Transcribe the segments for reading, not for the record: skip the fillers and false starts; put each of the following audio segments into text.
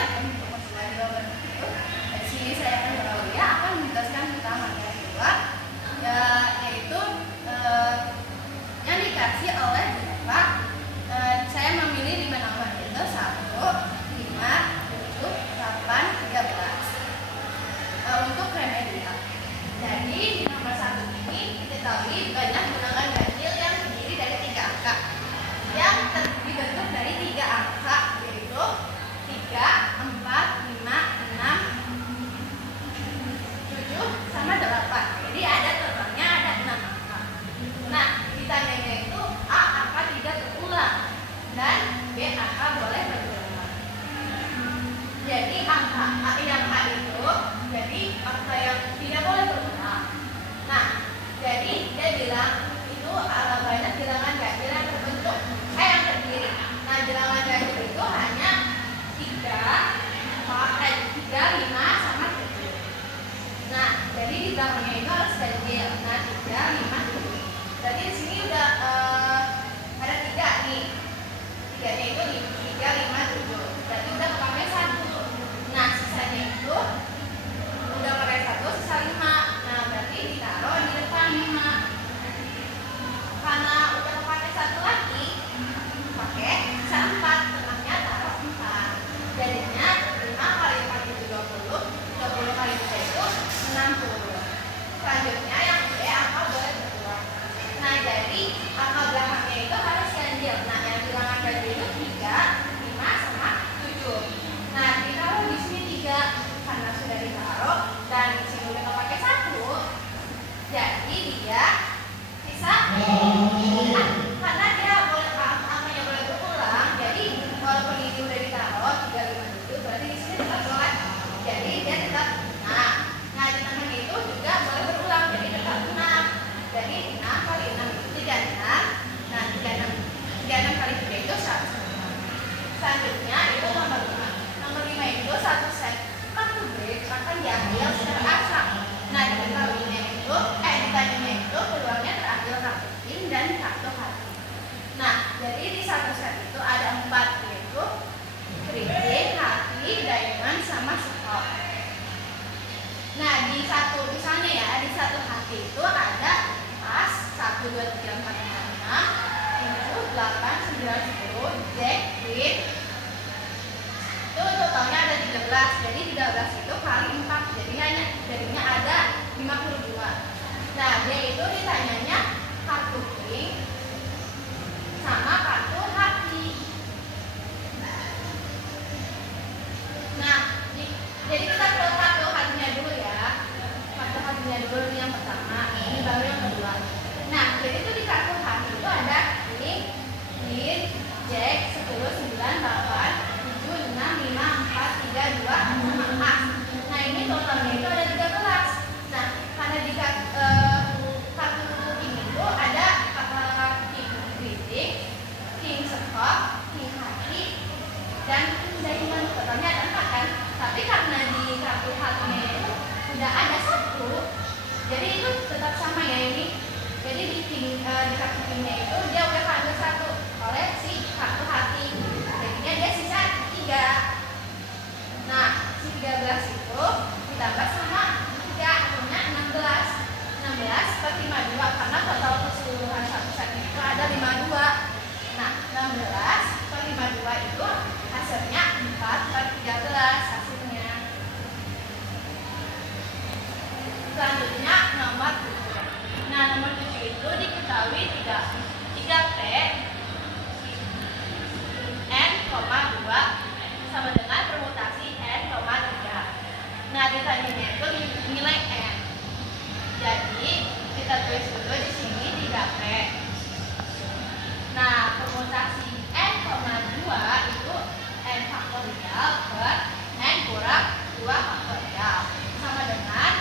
lagi untuk masalah jawaban itu. Di sini saya akan Aulia akan menjelaskan tentang materi kedua, yaitu yang dikasih oleh Bapak. Saya memilih 5 nomor, yaitu 1, 5, 7, 8, 13 untuk remedial. Jadi di nomor 1 ini diketahui banyak bilangan ganjil yang terdiri dari 3 angka, yang dibentuk dari 3 angka, yaitu 3, 4, 5, 6, 7, sama 8. Jadi ada totalnya ada 6 angka. Nah, ditanyanya itu A angka 3 terulang dan B angka boleh berulang. Jadi angka A yang A itu jadi angka yang tidak boleh berulang. Nah, jadi dia bilang itu banyak bilangan ganjil yang terbentuk yang terdiri. Nah, bilangan ganjil itu hanya 3, 5, sama 7. Nah, jadi di belakangnya itu harus ganjil. Nah, 3, 5, 7. Jadi di sini udah ada 3 nih. 3-nya itu 3, 5, 7. Berarti udah kepake 1. Nah, sisanya itu udah pakai 1, sisa 5. Nah, berarti ditaruh di depan 5. Karena udah kepake 1 lagi, pakai sisa 4. Tengahnya taruh 4. Jadinya 5 kali 4 itu 20. 20 kali 3 itu 60. Selanjutnya yang B angka boleh berulang. Nah, jadi angka belakangnya itu harus ganjil. Nah, yang bilangan ganjil itu 3, 5, sama 7. Nah, ditaruh di sini 3 karena sudah ditaruh dan di sini udah kepake 1. Jadi dia sisa karena dia boleh angkanya boleh berulang. Jadi walaupun ini udah ditaruh 3, 5, 7, berarti di sini tetap boleh. Jadi dia tetap nah di tengahnya itu juga boleh berulang. Jadi tetap 6. Jadi 6 kali 6 itu 36. Nah, 36 kali 3 itu 106. Selanjutnya itu nomor 5. Nomor 5 itu 1 set kartu break akan diambil secara acak. Nah, ditanyanya itu peluangnya terambil kartu king dan kartu hati. Nah, jadi di 1 set itu ada 4, yaitu keriting, hati, diamond, sama skop. Nah, di satu misalnya ya, di satu hati itu ada as 1, 2, 3, 4, 5, 6, 7, 8, 9, 10, jack, queen. Itu totalnya ada 13. Jadi 13 itu kali 4. Jadinya ada 52. Nah, dia itu ditanyanya kartu king sama kartu hati. Nah, jadi kita ke kartu hatinya dulu ya. Kartu hatinya dulu yang pertama, ini baru yang kedua. Nah, jadi itu di kartu hati itu ada king, queen, jack, 10, 9, 8, 7, 6, 5, 4, 3, 2, sama as. Nah, ini totalnya itu ada 13. Nah, karena di kartu king itu ada king kritik, king skop, king hati, dan king diamond. Totalnya ada 4 kan. Tapi karena di kartu hatinya itu udah ada 1, jadi itu tetap sama ya ini. Jadi di kartu kingnya itu dia udah keambil 1 oleh si kartu hati. Jadinya dia sisa 3. Nah, si 13 itu ditambah sama 3, artinya 16. 16 per 52 karena total keseluruhan satu set itu ada 52. Nah, 16 per 52 itu hasilnya 4 per 13 hasilnya. Selanjutnya nomor 7. Nah, nomor 7 itu diketahui 3P N,2 sama dengan permutasi N,3. Nah, ditanyanya itu nilai N. Jadi kita tulis dulu di sini 3P. Nah, permutasi N,2 itu N faktorial per N kurang 2 faktorial sama dengan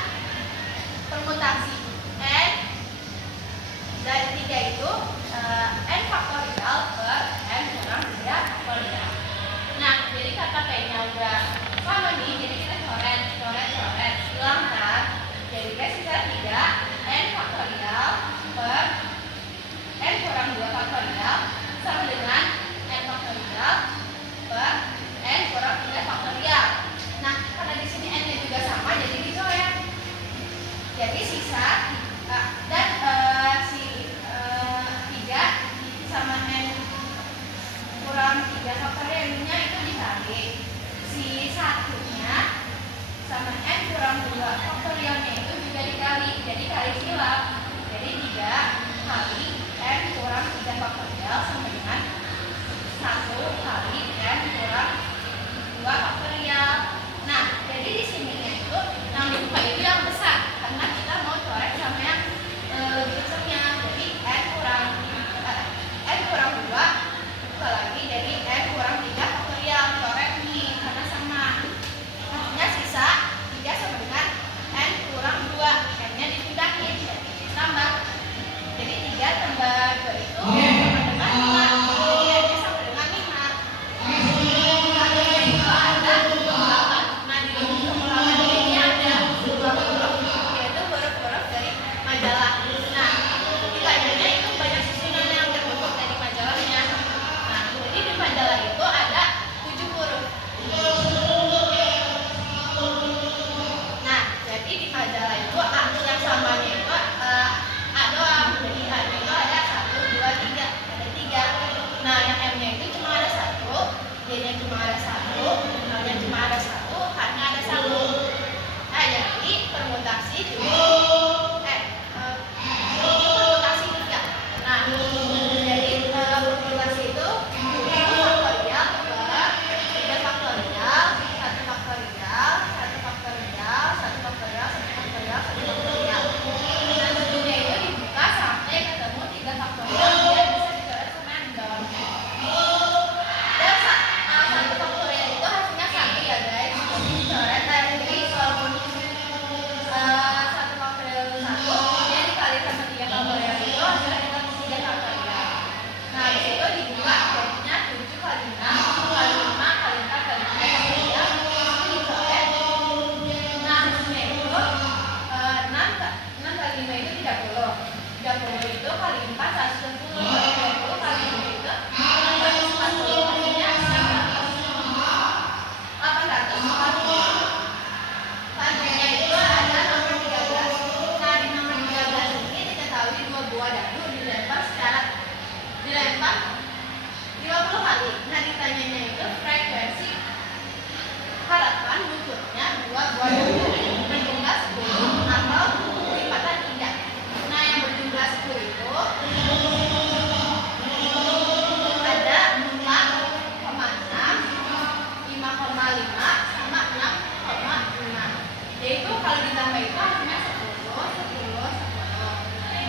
permutasi N dari 3 itu N faktorial per N kurang 3 faktorial. Nah, jadi kata P-nya udah sama nih, jadi kita coret, hilangkan. Jadi P sisa 3 N faktorial per N kurang 2 faktorial sama dengan N faktorial per N kurang 3 faktorial. 2 faktorialnya itu juga dikali, jadi kali silap. Jadi 3 kali n kurang 3 faktorial sama dengan 1 kali n kurang 2 faktorial. Nah, jadi di sininya itu yang dibuka itu yang besar karena kita mau coret sama yang lebih kecilnya. Jadi n kurang 2 buka lagi, jadi n kurang 3 faktorial, coret nih karena sama. Artinya sisa 3 sama dengan n kurang 2, n-nya dipindahin, jadi ditambah. Jadi 3 tambah 2 itu sama dengan 5, jadi n-nya sama dengan 5. Satunya itu ada 28. Nah, di 28 ini ada 2 huruf, yaitu huruf-huruf dari majalah. Nah, ditanyanya itu banyak susunan yang terbentuk dari majalahnya. Nah, jadi di majalah itu ada 7 huruf. Nah, jadi di majalah itu A yang samanya itu A doang. Jadi A-nya itu ada 1, 2, 3, ada 3. Nah, yang M-nya itu cuma ada 1, D-nya cuma ada 1, L-nya cuma ada 1, H-nya ada 1. Nah, jadi permutasi permutasi 3. Nah, jadi permutasi itu 7 faktorial per 3 faktorial, 1 faktorial, 1 faktorial, 1 faktorial, 1 faktorial, 1 faktorial. Nah, tentunya itu dibuka sampai ketemu 3 faktorial biar bisa dicoret sama yang di bawahnya. Dan 1 faktorial itu hasilnya 1 ya guys. Jadi dicoret jadi walaupun 1 faktorial itu 1, dia dikali sama 3 faktorial itu hasilnya tetap 3 faktorial. Nah, habis itu dibuka jadinya 7 kali 6 kali 5 kali 4 kali 3 faktorial, itu dicoret. Nah, hasilnya itu 6 kali 5 itu 30. 30 itu kali 4 120, kali 20 kali 7 itu 440, hasilnya 840. Selanjutnya itu ada nomor 13. Nah, di nomor 13 ini diketahui 2 buah dadu dilempar 50 kali. Nah, ditanyanya itu frekuensi harapan lunturnya 2 buah dadu berjumlah 10 atau lipatan 3. Nah, yang berjumlah 10 itu ada 4,6, 5,5 sama 6,6. Yaitu kalau ditambah itu hasilnya 10, 10, 10.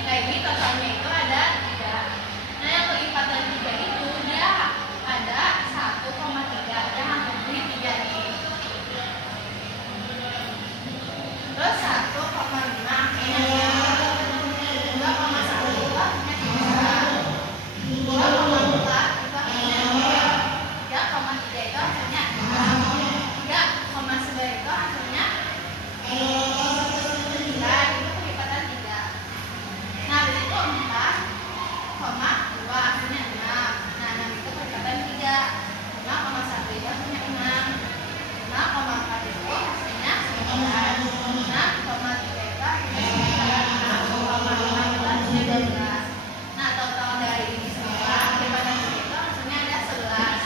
Nah, ini totalnya itu ada 3. Nah, yang kelipatan 3 itu dia ada 1,3. Yang hampir 3 nih. Terus 1,5 kayaknya 2,1 itu hasilnya 3. 2,4 itu hasilnya 3,3 itu hasilnya 3,9 itu hasilnya 9, itu kelipatan 3. Nah, habis itu 4,2 hasilnya 6. Nah, 6 itu kelipatan 3. 5,1 itu hasilnya 6. 5,4 itu hasilnya 9. 6,3 itu hasilnya 6,6 itu hasilnya 12. Nah, total dari ini semua kelipatan 3 itu hasilnya ada 11.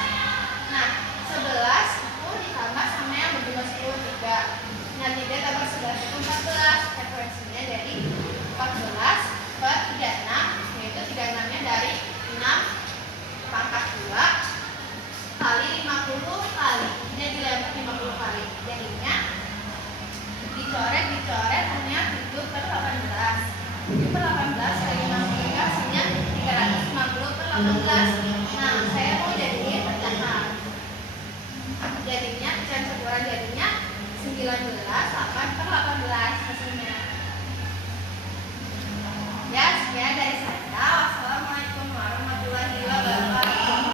Nah, 11 itu ditambah sama yang berjumlah 10, 3. Nah, 3 tambah 11 itu 14. Frekuensinya dari 14 per 36, yaitu 36-nya dari 6 pangkat 2 kali 50 kali. Ini dilempar 50 kali. Jadinya dicoret hanya 7 per 18. 7 per 18 kali 50 itu hasilnya 350 per 18. Nah, saya mau jadiin pecahan. Jadinya pecahan sekuran jadinya 19, 8 per 18 hasilnya. Ya, sekian dari saya.